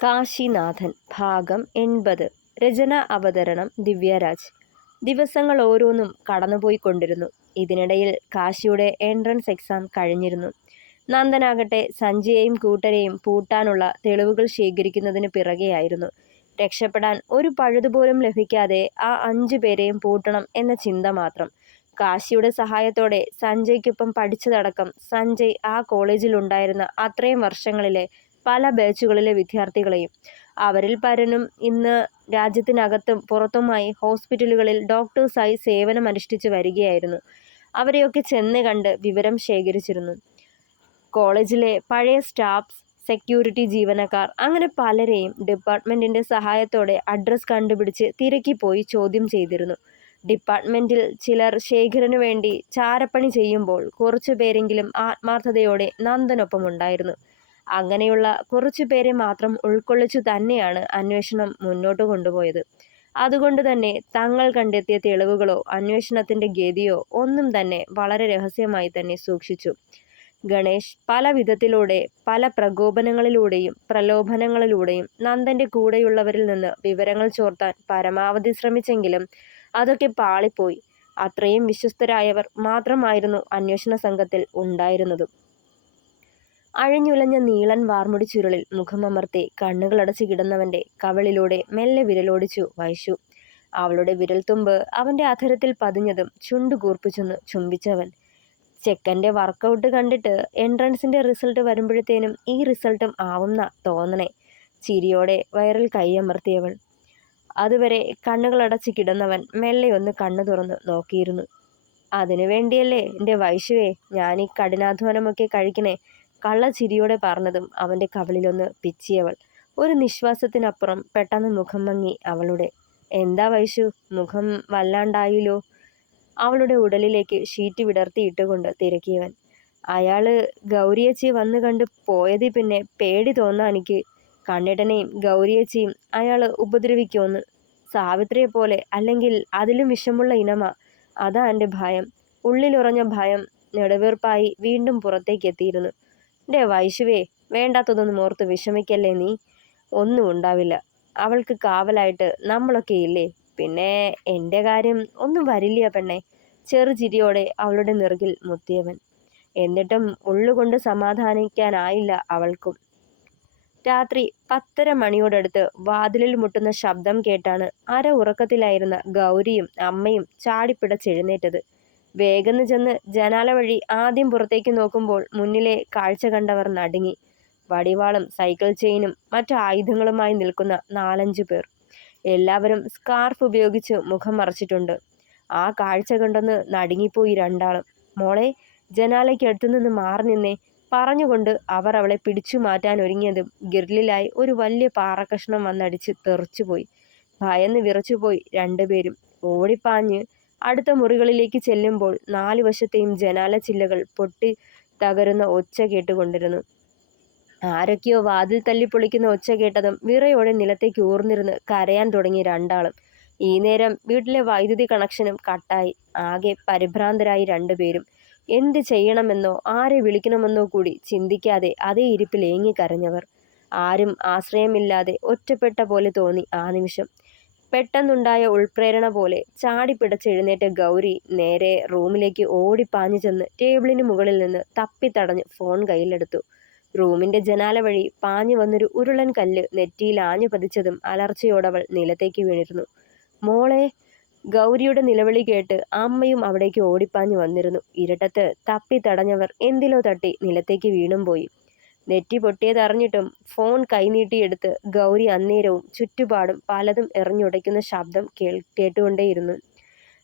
കാശിനാഥൻ ഭാഗം 80. രചന അവതരണം ദിവ്യരാജ്. ദിവസങ്ങൾ ഓരോന്നും കടന്നുപോയിക്കൊണ്ടിരുന്നു. ഇതിനിടയിൽ കാശിയുടെ എൻട്രൻസ് എക്സാം കഴിഞ്ഞിരുന്നു. നന്ദനാകട്ടെ സഞ്ജയെയും കൂട്ടരെയും പൂട്ടാനുള്ള തെളിവുകൾ ശേഖരിക്കുന്നതിന് പിറകെയായിരുന്നു. രക്ഷപ്പെടാൻ ഒരു പഴുതുപോലും ലഭിക്കാതെ ആ 5 പേരെയും പൂട്ടണം എന്ന ചിന്ത മാത്രം. കാശിയുടെ സഹായത്തോടെ സഞ്ജയ്ക്കൊപ്പം പഠിച്ചതടക്കം സഞ്ജയ് ആ കോളേജിലുണ്ടായിരുന്ന അത്രയും വർഷങ്ങളിലെ പല ബാച്ചുകളിലെ വിദ്യാർത്ഥികളെയും, അവരിൽ പലരും ഇന്ന് രാജ്യത്തിനകത്തും പുറത്തുമായി ഹോസ്പിറ്റലുകളിൽ ഡോക്ടേഴ്സായി സേവനമനുഷ്ഠിച്ച് വരികയായിരുന്നു. അവരെയൊക്കെ ചെന്ന് കണ്ട് വിവരം ശേഖരിച്ചിരുന്നു. കോളേജിലെ പഴയ സ്റ്റാഫ്സ്, സെക്യൂരിറ്റി ജീവനക്കാർ, അങ്ങനെ പലരെയും ഡിപ്പാർട്ട്മെന്റിന്റെ സഹായത്തോടെ അഡ്രസ് കണ്ടുപിടിച്ച് തിരക്കിപ്പോയി ചോദ്യം ചെയ്തിരുന്നു. ഡിപ്പാർട്ട്മെന്റിൽ ചിലർ ശേഖരനു വേണ്ടി ചാരപ്പണി ചെയ്യുമ്പോൾ കുറച്ചു പേരെങ്കിലും ആത്മാർത്ഥതയോടെ നന്ദനൊപ്പമുണ്ടായിരുന്നു. അങ്ങനെയുള്ള കുറച്ചു പേരെ മാത്രം ഉൾക്കൊള്ളിച്ചു തന്നെയാണ് അന്വേഷണം മുന്നോട്ട് കൊണ്ടുപോയത്. അതുകൊണ്ട് തന്നെ തങ്ങൾ കണ്ടെത്തിയ തെളിവുകളോ അന്വേഷണത്തിന്റെ ഗതിയോ ഒന്നും തന്നെ വളരെ രഹസ്യമായി തന്നെ സൂക്ഷിച്ചു. ഗണേഷ് പല വിധത്തിലൂടെ, പല പ്രകോപനങ്ങളിലൂടെയും പ്രലോഭനങ്ങളിലൂടെയും നന്ദന്റെ കൂടെയുള്ളവരിൽ നിന്ന് വിവരങ്ങൾ ചോർത്താൻ പരമാവധി ശ്രമിച്ചെങ്കിലും അതൊക്കെ പാളിപ്പോയി. അത്രയും വിശ്വസ്തരായവർ മാത്രമായിരുന്നു അന്വേഷണ സംഘത്തിൽ ഉണ്ടായിരുന്നതും. അഴിഞ്ഞുലഞ്ഞ നീളൻ വാർമുടി ചുരുളിൽ മുഖമമർത്തി കണ്ണുകളടച്ചു കിടന്നവന്റെ കവിളിലൂടെ മെല്ലെ വിരലോടിച്ചു വൈശു. അവളുടെ വിരൽത്തുമ്പ് അവന്റെ അധരത്തിൽ പതിഞ്ഞതും ചുണ്ടുകൂർപ്പിച്ചൊന്ന് ചുംബിച്ചവൻ. ചെക്കൻ്റെ വർക്കൗട്ട് കണ്ടിട്ട് എൻട്രൻസിന്റെ റിസൾട്ട് വരുമ്പോഴത്തേനും ഈ റിസൾട്ടും ആവുന്ന തോന്നണേ. ചിരിയോടെ വയറിൽ കൈയമർത്തിയവൾ. അതുവരെ കണ്ണുകളടച്ച് കിടന്നവൻ മെല്ലെ ഒന്ന് കണ്ണു തുറന്ന് നോക്കിയിരുന്നു. അതിനു വേണ്ടിയല്ലേ എൻ്റെ വൈശുവേ ഞാനീ കഠിനാധ്വാനമൊക്കെ കഴിക്കണേ, കള്ളച്ചിരിയോടെ പറഞ്ഞതും അവന്റെ കവിളിലൊന്ന് പിച്ചിയവൾ. ഒരു നിശ്വാസത്തിനപ്പുറം പെട്ടെന്ന് മുഖം മങ്ങി അവളുടെ. എന്താ വൈശു, മുഖം വല്ലാണ്ടായില്ലോ? അവളുടെ ഉടലിലേക്ക് ഷീറ്റ് വിടർത്തിയിട്ടുകൊണ്ട് തിരക്കിയവൻ. അയാള് ഗൗരിയച്ചി വന്നു കണ്ട് പോയതി പിന്നെ പേടി തോന്നാ എനിക്ക്. കണ്ണേട്ടനെയും ഗൗരിയച്ചിയും അയാള് ഉപദ്രവിക്കുമെന്ന്. സാവിത്രിയെ പോലെ, അല്ലെങ്കിൽ അതിലും വിഷമുള്ള ഇനമാ. അതാ എൻ്റെ ഭയം. ഉള്ളിലുറഞ്ഞ ഭയം നെടുവീർപ്പായി വീണ്ടും പുറത്തേക്ക് എത്തിയിരുന്നു. എൻ്റെ വൈശുവേ, വേണ്ടാത്തതൊന്നും ഓർത്ത് വിഷമിക്കല്ലേ നീ. ഒന്നും ഉണ്ടാവില്ല. അവൾക്ക് കാവലായിട്ട് നമ്മളൊക്കെ ഇല്ലേ. പിന്നെ എൻ്റെ കാര്യം ഒന്നും വരില്ല പെണ്ണെ. ചെറുചിരിയോടെ അവളുടെ നെറുകിൽ മുത്തിയവൻ. എന്നിട്ടും ഉള്ളുകൊണ്ട് സമാധാനിക്കാനായില്ല അവൾക്കും. രാത്രി 10:30 മണിയോടടുത്ത് വാതിലിൽ മുട്ടുന്ന ശബ്ദം കേട്ടാണ് അര ഉറക്കത്തിലായിരുന്ന ഗൗരിയും അമ്മയും ചാടിപ്പിടച്ചെഴുന്നേറ്റത്. വേഗന്ന് ചെന്ന് ജനാല വഴി ആദ്യം പുറത്തേക്ക് നോക്കുമ്പോൾ മുന്നിലെ കാഴ്ച കണ്ടവർ നടുങ്ങി. വടിവാളും സൈക്കിൾ ചെയിനും മറ്റു ആയുധങ്ങളുമായി നിൽക്കുന്ന 4-5 പേർ. എല്ലാവരും സ്കാർഫ് ഉപയോഗിച്ച് മുഖം മറച്ചിട്ടുണ്ട്. ആ കാഴ്ച കണ്ടെന്ന് നടുങ്ങിപ്പോയി രണ്ടാളും. മോളെ, ജനാലയ്ക്കടുത്തു നിന്ന് മാറി നിന്നേ പറഞ്ഞുകൊണ്ട് അവർ അവളെ പിടിച്ചു മാറ്റാൻ ഒരുങ്ങിയതും ഗിർലിലായി ഒരു വലിയ പാറക്കഷ്ണം വന്നടിച്ച് തെറിച്ചുപോയി. ഭയന്ന് വിറച്ചുപോയി രണ്ടുപേരും. ഓടിപ്പാഞ്ഞ് അടുത്ത മുറികളിലേക്ക് ചെല്ലുമ്പോൾ 4 വശത്തെയും ജനാല ചില്ലകൾ പൊട്ടി തകരുന്ന ഒച്ച കേട്ടുകൊണ്ടിരുന്നു. ആരൊക്കെയോ വാതിൽ തല്ലി പൊളിക്കുന്ന ഒച്ച കേട്ടതും വിറയോടെ നിലത്തേക്ക് ഊർന്നിരുന്ന് കരയാൻ തുടങ്ങി രണ്ടാളും. ഈ നേരം വീട്ടിലെ വൈദ്യുതി കണക്ഷനും കട്ടായി. ആകെ പരിഭ്രാന്തരായി രണ്ടുപേരും. എന്ത് ചെയ്യണമെന്നോ ആരെ വിളിക്കണമെന്നോ കൂടി ചിന്തിക്കാതെ അതേ ഇരിപ്പിൽ ഏങ്ങിക്കരഞ്ഞവർ. ആരും ആശ്രയമില്ലാതെ ഒറ്റപ്പെട്ട പോലെ തോന്നി ആ നിമിഷം. പെട്ടെന്നുണ്ടായ ഉൾപ്രേരണ പോലെ ചാടിപ്പിടച്ചെഴുന്നേറ്റ ഗൗരി നേരെ റൂമിലേക്ക് ഓടിപ്പാഞ്ഞു ചെന്ന് ടേബിളിന് മുകളിൽ നിന്ന് തപ്പിത്തടഞ്ഞ് ഫോൺ കയ്യിലെടുത്തു. റൂമിന്റെ ജനാല വഴി പാഞ്ഞു വന്നൊരു ഉരുളൻ കല്ല് നെറ്റിയിൽ ആഞ്ഞു പതിച്ചതും അലർച്ചയോടവൾ നിലത്തേക്ക് വീണിരുന്നു. മോളെ! ഗൗരിയുടെ നിലവിളി കേട്ട് അമ്മയും അവിടേക്ക് ഓടിപ്പാഞ്ഞു വന്നിരുന്നു. ഇരട്ടത്ത് തപ്പിത്തടഞ്ഞവർ എന്തിലോ തട്ടി നിലത്തേക്ക് വീണും പോയി. നെറ്റി പൊട്ടിയതറിഞ്ഞിട്ടും ഫോൺ കൈനീട്ടിയെടുത്ത് ഗൗരി അന്നേരവും ചുറ്റുപാടും പലതും എറിഞ്ഞുടയ്ക്കുന്ന ശബ്ദം കേട്ടുകൊണ്ടേയിരുന്നു.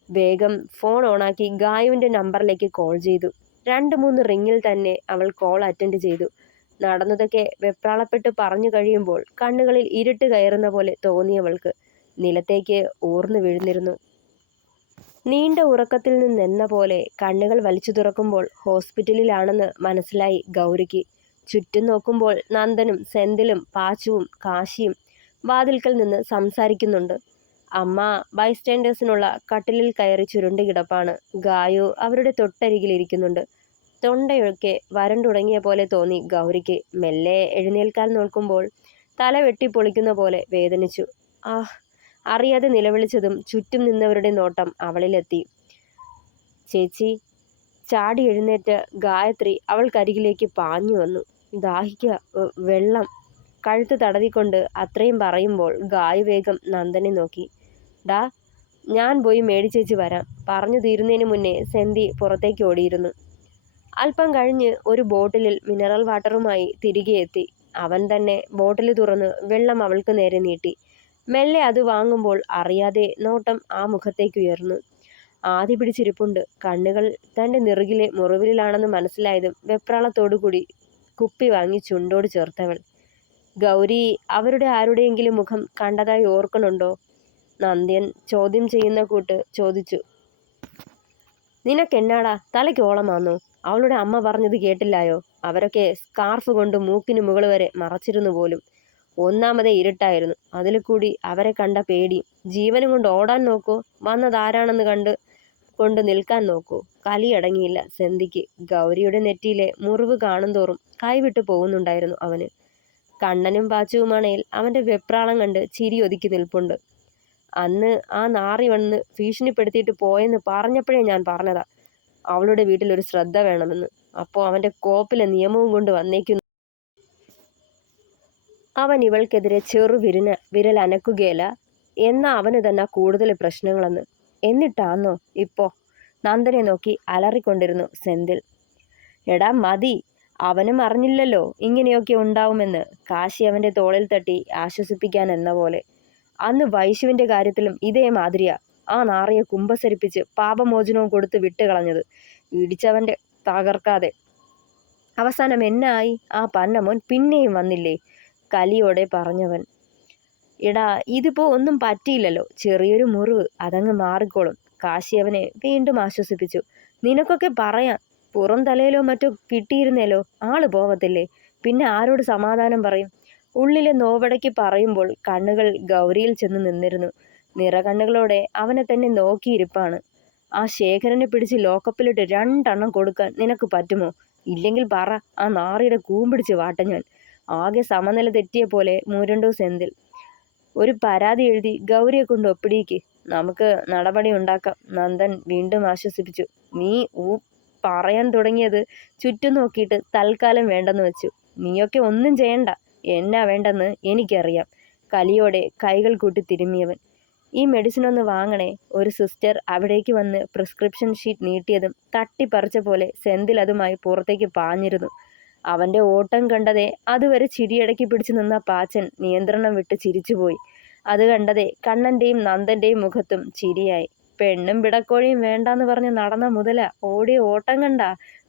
വേഗം ഫോൺ ഓണാക്കി ഗായുവിന്റെ നമ്പറിലേക്ക് കോൾ ചെയ്തു. 2-3 റിങ്ങിൽ തന്നെ അവൾ കോൾ അറ്റൻഡ് ചെയ്തു. നടന്നതൊക്കെ വെപ്രാളപ്പെട്ട് പറഞ്ഞു കഴിയുമ്പോൾ കണ്ണുകളിൽ ഇരുട്ട് കയറുന്ന പോലെ തോന്നിയവൾക്ക് നിലത്തേക്ക് ഊർന്നു വീഴുന്നിരുന്നു. നീണ്ട ഉറക്കത്തിൽ നിന്നെന്ന പോലെ കണ്ണുകൾ വലിച്ചു തുറക്കുമ്പോൾ ഹോസ്പിറ്റലിലാണെന്ന് മനസ്സിലായി ഗൗരിക്ക്. ചുറ്റും നോക്കുമ്പോൾ നന്ദനും സെന്തിലും പാച്ചുവും കാശിയും വാതിൽക്കൽ നിന്ന് സംസാരിക്കുന്നുണ്ട്. അമ്മ ബൈസ്റ്റാൻഡേഴ്സിനുള്ള കട്ടിലിൽ കയറി ചുരുണ്ട് കിടപ്പാണ്. ഗായു അവരുടെ തൊട്ടരികിലിരിക്കുന്നുണ്ട്. തൊണ്ടയൊക്കെ വരണ്ടുടങ്ങിയ പോലെ തോന്നി ഗൗരിക്ക്. മെല്ലെ എഴുന്നേൽക്കാൻ നോക്കുമ്പോൾ തല വെട്ടിപ്പൊളിക്കുന്ന പോലെ വേദനിച്ചു. ആഹ്! അറിയാതെ നിലവിളിച്ചതും ചുറ്റും നിന്നവരുടെ നോട്ടം അവളിലെത്തി. ചേച്ചി! ചാടി എഴുന്നേറ്റ് ഗായത്രി അവൾക്കരികിലേക്ക് പാഞ്ഞു വന്നു. ദാഹിക്കുക, വെള്ളം. കഴുത്ത് തടവിക്കൊണ്ട് അത്രയും പറയുമ്പോൾ ഗായു വേഗം നന്ദനെ നോക്കി. ഡാ, ഞാൻ പോയി മേടിച്ചേച്ച് വരാം. പറഞ്ഞു തീരുന്നതിന് മുന്നേ സെന്തി പുറത്തേക്ക് ഓടിയിരുന്നു. അല്പം കഴിഞ്ഞ് ഒരു ബോട്ടിലിൽ മിനറൽ വാട്ടറുമായി തിരികെ എത്തി. അവൻ തന്നെ ബോട്ടിൽ തുറന്ന് വെള്ളം അവൾക്ക് നേരെ നീട്ടി. മെല്ലെ അത് വാങ്ങുമ്പോൾ അറിയാതെ നോട്ടം ആ മുഖത്തേക്കുയർന്നു. ആദി പിടിച്ചിരിപ്പുണ്ട്. കണ്ണുകൾ തൻ്റെ നെറുകിലെ മുറിവിലാണെന്ന് മനസ്സിലായതും വെപ്രാളത്തോടുകൂടി കുപ്പി വാങ്ങി ചുണ്ടോട് ചേർത്തവൾ. ഗൗരി അവരുടെ ആരുടെയെങ്കിലും മുഖം കണ്ടതായി ഓർക്കണുണ്ടോ? നന്ദ്യൻ ചോദ്യം ചെയ്യുന്ന കൂട്ട് ചോദിച്ചു. നിനക്കെന്നാടാ, തലയ്ക്കോളമാന്നോ? അവളുടെ അമ്മ പറഞ്ഞത് കേട്ടില്ലായോ? അവരൊക്കെ സ്കാർഫ് കൊണ്ട് മൂക്കിന് മുകൾ വരെ മറച്ചിരുന്നു പോലും. ഒന്നാമതേ ഇരുട്ടായിരുന്നു. അതിൽ കൂടി അവരെ കണ്ട പേടി. ജീവനും കൊണ്ട് ഓടാൻ നോക്കൂ, വന്നതാരാണെന്ന് കൊണ്ട് നിൽക്കാൻ നോക്കൂ. കലിയടങ്ങിയില്ല സെന്തിക്ക്. ഗൗരിയുടെ നെറ്റിയിലെ മുറിവ് കാണുന്തോറും കൈവിട്ടു പോകുന്നുണ്ടായിരുന്നു അവന്. കണ്ണനും പാച്ചുവുമാണേൽ അവൻ്റെ വെപ്രാളം കണ്ട് ചിരി ഒതുക്കി നിൽപ്പുണ്ട്. അന്ന് ആ നാറി വന്ന് ഭീഷണിപ്പെടുത്തിയിട്ട് പോയെന്ന് പറഞ്ഞപ്പോഴേ ഞാൻ പറഞ്ഞതാ അവളുടെ വീട്ടിൽ ഒരു ശ്രദ്ധ വേണമെന്ന്. അപ്പോൾ അവൻ്റെ കോപ്പിലെ നിയമവും കൊണ്ട് വന്നേക്കുന്നു. അവൻ ഇവൾക്കെതിരെ വിരൽ അനക്കുകയില്ല. എന്നാ അവന് തന്നെ കൂടുതൽ പ്രശ്നങ്ങളെന്ന്. എന്നിട്ടാന്നോ ഇപ്പോ? നന്ദനെ നോക്കി അലറിക്കൊണ്ടിരുന്നു സെന്തിൽ. എടാ മതി, അവനും അറിഞ്ഞില്ലല്ലോ ഇങ്ങനെയൊക്കെ ഉണ്ടാവുമെന്ന്. കാശി അവൻ്റെ തോളിൽ തട്ടി ആശ്വസിപ്പിക്കാൻ എന്ന പോലെ. അന്ന് വൈശുവിൻ്റെ കാര്യത്തിലും ഇതേ മാതിരിയാ. ആ നാറിയെ കുമ്പസരിപ്പിച്ച് പാപമോചനവും കൊടുത്ത് വിട്ടുകളഞ്ഞത്. ഇടിച്ചവൻ്റെ തകർക്കാതെ. അവസാനം എന്നായി? ആ പന്നമോൻ പിന്നെയും വന്നില്ലേ? കലിയോടെ പറഞ്ഞവൻ. എടാ, ഇതിപ്പോ ഒന്നും പറ്റിയില്ലല്ലോ. ചെറിയൊരു മുറിവ്, അതങ്ങ് മാറിക്കോളും. കാശി അവനെ വീണ്ടും ആശ്വസിപ്പിച്ചു. നിനക്കൊക്കെ പറയാം. പുറം തലയിലോ മറ്റോ കിട്ടിയിരുന്നേലോ ആള് പോവത്തില്ലേ? പിന്നെ ആരോട് സമാധാനം പറയും? ഉള്ളിലെ നോവടയ്ക്ക് പറയുമ്പോൾ കണ്ണുകൾ ഗൗരിയിൽ ചെന്ന് നിന്നിരുന്നു. നിറകണ്ണുകളോടെ അവനെ തന്നെ നോക്കിയിരിപ്പാണ്. ആ ശേഖരനെ പിടിച്ച് ലോക്കപ്പിലിട്ട് 2 എണ്ണം കൊടുക്കാൻ നിനക്ക് പറ്റുമോ? ഇല്ലെങ്കിൽ പറ, ആ നാറിയുടെ കൂമ്പിടിച്ച് വാട്ട ഞാൻ. ആകെ സമനില തെറ്റിയ പോലെ മുരണ്ടു സെന്തിൽ. ഒരു പരാതി എഴുതി ഗൗരിയെ കൊണ്ട് ഒപ്പിടിക്ക്. നമുക്ക് നടപടി ഉണ്ടാക്കാം. നന്ദൻ വീണ്ടും ആശ്വസിപ്പിച്ചു. നീ പറയാൻ തുടങ്ങിയത് ചുറ്റും നോക്കിയിട്ട് തൽക്കാലം വേണ്ടെന്ന് വെച്ചു. നീയൊക്കെ ഒന്നും ചെയ്യണ്ട. എന്നാ വേണ്ടെന്ന് എനിക്കറിയാം. കലിയോടെ കൈകൾ കൂട്ടി തിരുമ്മിയവൻ. ഈ മെഡിസിൻ ഒന്ന് വാങ്ങണേ. ഒരു സിസ്റ്റർ അവിടേക്ക് വന്ന് പ്രിസ്ക്രിപ്ഷൻ ഷീറ്റ് നീട്ടിയതും തട്ടിപ്പറിച്ച പോലെ സെന്തിൽ അതുമായി പുറത്തേക്ക് പാഞ്ഞിരുന്നു. അവൻ്റെ ഓട്ടം കണ്ടതേ അതുവരെ ചിരിയടക്കി പിടിച്ചു നിന്ന പാച്ചൻ നിയന്ത്രണം വിട്ട് ചിരിച്ചുപോയി. അത് കണ്ടതേ കണ്ണൻ്റെയും നന്ദൻ്റെയും മുഖത്തും ചിരിയായി. പെണ്ണും പിടക്കോഴിയും വേണ്ടാന്ന് പറഞ്ഞ് നടന്ന മുതല ഓടിയ ഓട്ടം കണ്ട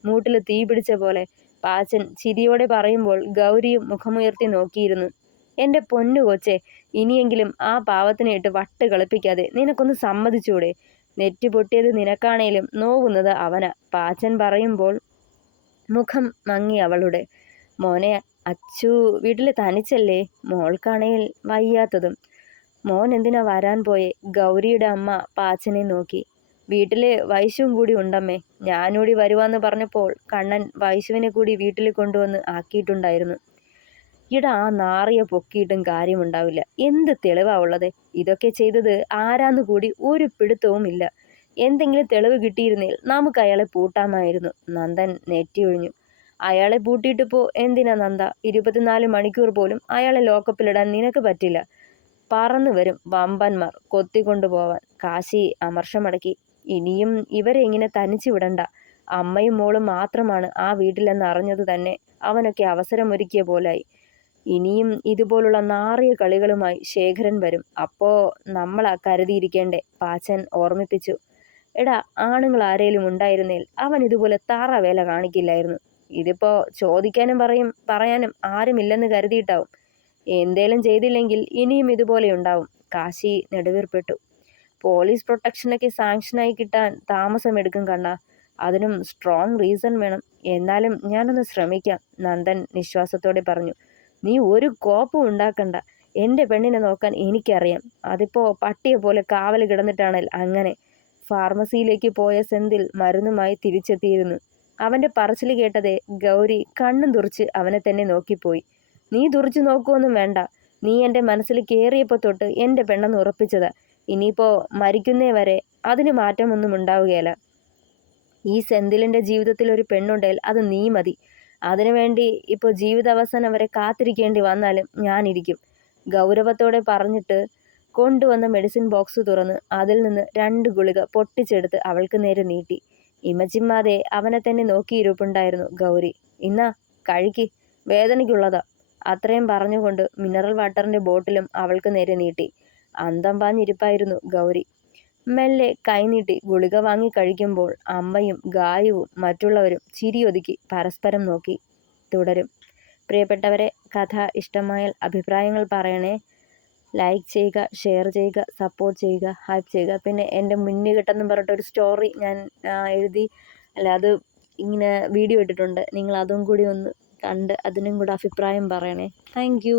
മൂട്ടിൽ തീ പിടിച്ച പോലെ. പാച്ചൻ ചിരിയോടെ പറയുമ്പോൾ ഗൗരിയും മുഖമുയർത്തി നോക്കിയിരുന്നു. എൻ്റെ പൊന്നു കൊച്ചേ, ഇനിയെങ്കിലും ആ പാവത്തിനെ ഇട്ട് വട്ട് കളിപ്പിക്കാതെ നിനക്കൊന്ന് സമ്മതിച്ചൂടെ? നെറ്റ് പൊട്ടിയത് നിനക്കാണേലും നോവുന്നത് അവനാ. പാച്ചൻ പറയുമ്പോൾ മുഖം മങ്ങി അവളുടെ. മോനെ, അച്ചു വീട്ടിൽ തനിച്ചല്ലേ? മോൾക്കാണേൽ വയ്യാത്തതും. മോൻ എന്തിനാ വരാൻ പോയെ? ഗൗരിയുടെ അമ്മ പാച്ചനെ നോക്കി. വീട്ടില് വൈശുവും കൂടി ഉണ്ടമ്മേ. ഞാനൂടി വരുവാന്ന് പറഞ്ഞപ്പോൾ കണ്ണൻ വൈശുവിനെ കൂടി വീട്ടിൽ കൊണ്ടുവന്ന് ആക്കിയിട്ടുണ്ടായിരുന്നു. ഇട ആ നാറിയെ പൊക്കിയിട്ടും കാര്യമുണ്ടാവില്ല. എന്ത് തെളിവാ ഉള്ളത്? ഇതൊക്കെ ചെയ്തത് ആരാന്ന് കൂടി ഒരു പിടുത്തവും ഇല്ല. എന്തെങ്കിലും തെളിവ് കിട്ടിയിരുന്നേൽ നമുക്ക് അയാളെ പൂട്ടാമായിരുന്നു. നന്ദൻ നെറ്റിയൊഴിഞ്ഞു. അയാളെ പൂട്ടിയിട്ടിപ്പോ എന്തിനാ നന്ദ? 24 മണിക്കൂർ പോലും അയാളെ ലോക്കപ്പിലിടാൻ നിനക്ക് പറ്റില്ല. പറന്നു വരും വമ്പന്മാർ കൊത്തിക്കൊണ്ടുപോവാൻ. കാശി അമർഷമടക്കി. ഇനിയും ഇവരെ ഇങ്ങനെ തനിച്ചു വിടണ്ട. അമ്മയും മോളും മാത്രമാണ് ആ വീട്ടിലെന്ന് അറിഞ്ഞത് തന്നെ അവനൊക്കെ അവസരമൊരുക്കിയ പോലായി. ഇനിയും ഇതുപോലുള്ള നാറിയ കളികളുമായി ശേഖരൻ വരും. അപ്പോ നമ്മളാ കരുതിയിരിക്കേണ്ടേ? പാച്ചൻ ഓർമ്മിപ്പിച്ചു. എടാ, ആണുങ്ങൾ ആരേലും ഉണ്ടായിരുന്നേൽ അവൻ ഇതുപോലെ താറ വേല കാണിക്കില്ലായിരുന്നു. ഇതിപ്പോ ചോദിക്കാനും പറയാനും ആരുമില്ലെന്ന് കരുതിയിട്ടാവും. എന്തേലും ചെയ്തില്ലെങ്കിൽ ഇനിയും ഇതുപോലെ ഉണ്ടാവും. കാശി നെടുവീർപ്പെട്ടു. പോലീസ് പ്രൊട്ടക്ഷനൊക്കെ സാങ്ഷനായി കിട്ടാൻ താമസമെടുക്കും കണ്ണാ. അതിനും സ്ട്രോങ് റീസൺ വേണം. എന്നാലും ഞാനൊന്ന് ശ്രമിക്കാം, നന്ദൻ നിശ്വാസത്തോടെ പറഞ്ഞു. നീ ഒരു കോപ്പും ഉണ്ടാക്കണ്ട. എൻ്റെ പെണ്ണിനെ നോക്കാൻ എനിക്കറിയാം. അതിപ്പോ പട്ടിയെ പോലെ കാവൽ കിടന്നിട്ടാണേൽ അങ്ങനെ. ഫാർമസിയിലേക്ക് പോയ സെന്തിൽ മരുന്നുമായി തിരിച്ചെത്തിയിരുന്നു. അവൻ്റെ പറച്ചിൽ കേട്ടതേ ഗൗരി കണ്ണും തുറിച്ച് അവനെ തന്നെ നോക്കിപ്പോയി. നീ തുറിച്ചു നോക്കുവൊന്നും വേണ്ട. നീ എൻ്റെ മനസ്സിൽ കയറിയപ്പോൾ തൊട്ട് എൻ്റെ പെണ്ണെന്ന് ഉറപ്പിച്ചതാ. ഇനിയിപ്പോൾ മരിക്കുന്നേ വരെ അതിന് മാറ്റമൊന്നും ഉണ്ടാവുകയില്ല. ഈ സെന്തിലിൻ്റെ ജീവിതത്തിൽ ഒരു പെണ്ണുണ്ടെങ്കിൽ അത് നീ മതി. അതിനുവേണ്ടി ഇപ്പോൾ ജീവിതാവസാനം വരെ കാത്തിരിക്കേണ്ടി വന്നാലും ഞാനിരിക്കും. ഗൗരവത്തോടെ പറഞ്ഞിട്ട് കൊണ്ടുവന്ന മെഡിസിൻ ബോക്സ് തുറന്ന് അതിൽ നിന്ന് 2 ഗുളിക പൊട്ടിച്ചെടുത്ത് അവൾക്ക് നേരെ നീട്ടി. ഇമച്ചിമ്മാതെ അവനെ തന്നെ നോക്കിയിരിപ്പുണ്ടായിരുന്നു ഗൗരി. ഇന്നാ കഴിക്ക്, വേദനയ്ക്കുള്ളതാ. അത്രയും പറഞ്ഞുകൊണ്ട് മിനറൽ വാട്ടറിൻ്റെ ബോട്ടിലും അവൾക്ക് നേരെ നീട്ടി. അന്തം പാഞ്ഞിരിപ്പായിരുന്നു ഗൗരി. മെല്ലെ കൈനീട്ടി ഗുളിക വാങ്ങി കഴിക്കുമ്പോൾ അമ്മയും ഗായുവും മറ്റുള്ളവരും ചിരിയൊതുക്കി പരസ്പരം നോക്കി. തുടരും. പ്രിയപ്പെട്ടവരെ, കഥ ഇഷ്ടമായാൽ അഭിപ്രായങ്ങൾ പറയണേ. ലൈക്ക് ചെയ്യുക, ഷെയർ ചെയ്യുക, സപ്പോർട്ട് ചെയ്യുക, ഹൈപ്പ് ചെയ്യുക. പിന്നെ എൻ്റെ മുന്നുകെട്ടെന്നും പറഞ്ഞിട്ടൊരു സ്റ്റോറി ഞാൻ എഴുതി, അത് ഇങ്ങനെ വീഡിയോ ഇട്ടിട്ടുണ്ട്. നിങ്ങൾ അതും കൂടി ഒന്ന് കണ്ട് അതിനും കൂടെ അഭിപ്രായം പറയണേ. താങ്ക്